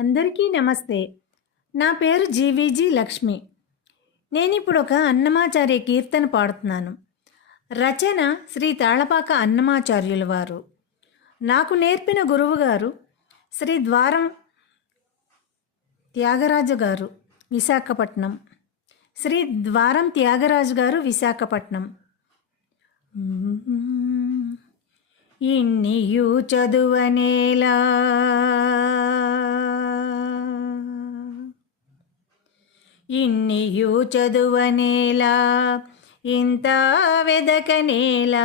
అందరికీ నమస్తే. నా పేరు జీవీజీ లక్ష్మి. నేనిప్పుడు ఒక అన్నమాచార్య కీర్తన పాడుతున్నాను. రచన శ్రీ తాళపాక అన్నమాచార్యుల వారు. నాకు నేర్పిన గురువుగారు శ్రీ ద్వారం త్యాగరాజు గారు, విశాఖపట్నం. శ్రీ ద్వారం త్యాగరాజు గారు, విశాఖపట్నం. ఇన్నియు చదువనేలా ఇన్నియు చదువనేలా ఇంత వెదకనేలా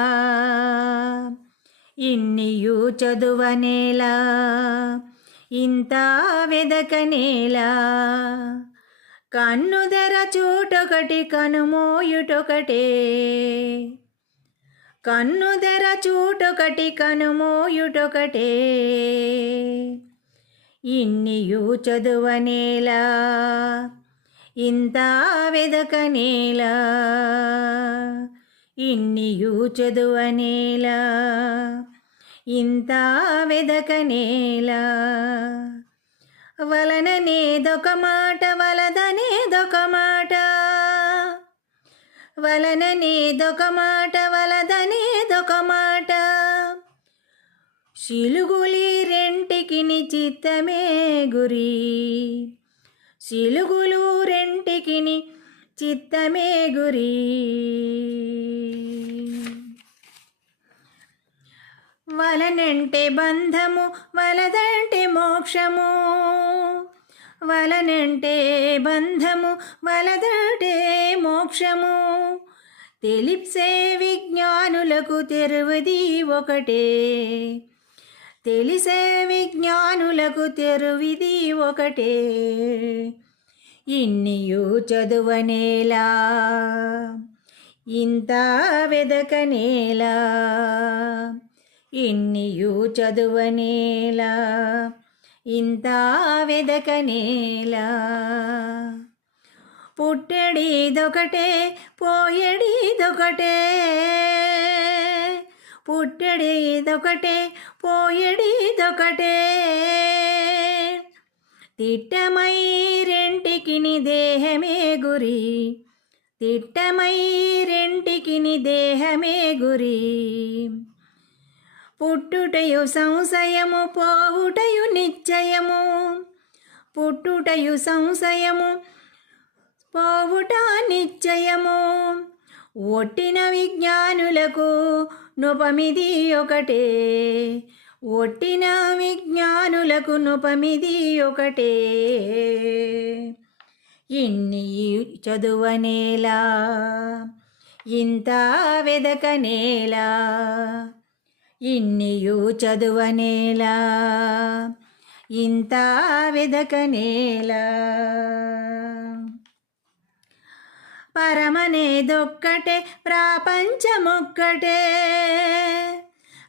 ఇన్నియు చదువనేలా ఇంత వెదకనేలా కన్నుదెర చూటొకటి కనుమోయుటొకటే కన్నుదెర చూటొకటి కనుమోయుటొకటే ఇన్నియు చదువనేలా ఇంత వెదకనేలా ఇన్నియు చదువనేలా ఇంత వెదకనేలా వలననేదొక మాట వలదనేదొక మాట వలననేదొక మాట వలదనేదొక మాట శిలుగులి రెంటికిని చిత్తమే గురి శిలుగులు రెంటికిని చిత్తమే గురి వలనంటే బంధము వలదంటే మోక్షము వలనంటే బంధము వలదంటే మోక్షము తెలిసే విజ్ఞానులకు తెరువది ఒకటే తెలిసే విజ్ఞానులకు తెరువిది ఒకటే ఇన్నియు చదువనేలా ఇంత వెదకనేలా ఇన్నియు చదువనేలా ఇంత వెదకనేలా పుట్టెడిదొకటే పోయెడిదొకటే పుట్టెడిదొకటే పోయెడిదొకటే తిట్టమై రెంటికిని దేహమే గురి తిట్టమై రెంటికిని దేహమే గురి పుట్టుటయు సంశయము పోవుటయు నిశ్చయము పుట్టుటయు సంశయము పోవుట నిశ్చయము ఒట్టిన విజ్ఞానులకు నుపమిది ఒకటే ఒట్టిన విజ్ఞానులకు నుపమిది ఒకటే ఇన్ని చదువనేలా ఇంత వెదకనేలా ఇన్నియు చదువనేలా ఇంత వెదకనేలా పరమనేదొక్కటే ప్రాపంచమొక్కటే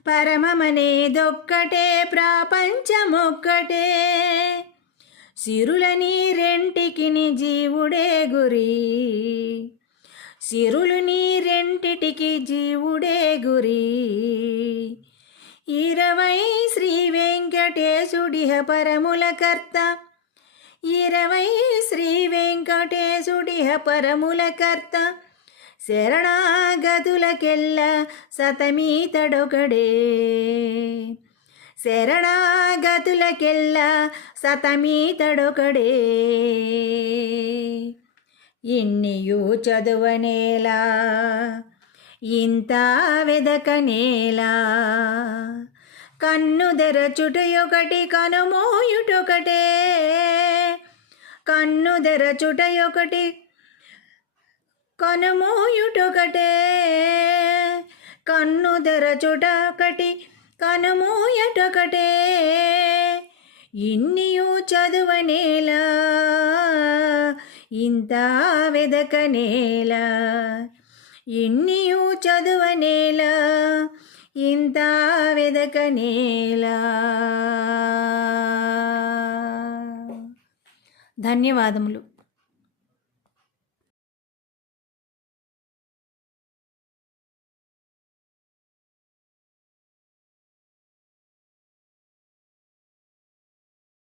పరమమనేదొక్కటే ప్రాపంచమొక్కటే సిరులని రెంటికిని జీవుడే గురి సిరులు నీ రెంటిటికి జీవుడే గురి 20 శ్రీ వెంకటేశుడిహ పరముల కర్త 20 శ్రీ వెంకటేశుడిహ పరముల కర్త శరణాగతులకెల్ల సతమీతడొకడే శరణాగతులకెల్ల సతమీతడొకడే ఇన్నియు చదువనేలా ఇంత వెదకనేలా కన్నుదెర చుటయొకటి కనుమోయుటొకటే కన్నుదెర చుటయొకటి కనుమోయుటొకటే కన్నుదెర చుటొకటి కనుమోయటొకటే ఇన్నియు చదువనేలా ఇంత వెదకనేలా ఇన్నియు చదువనేలా ఇంత వెదకనేలా. ధన్యవాదములు.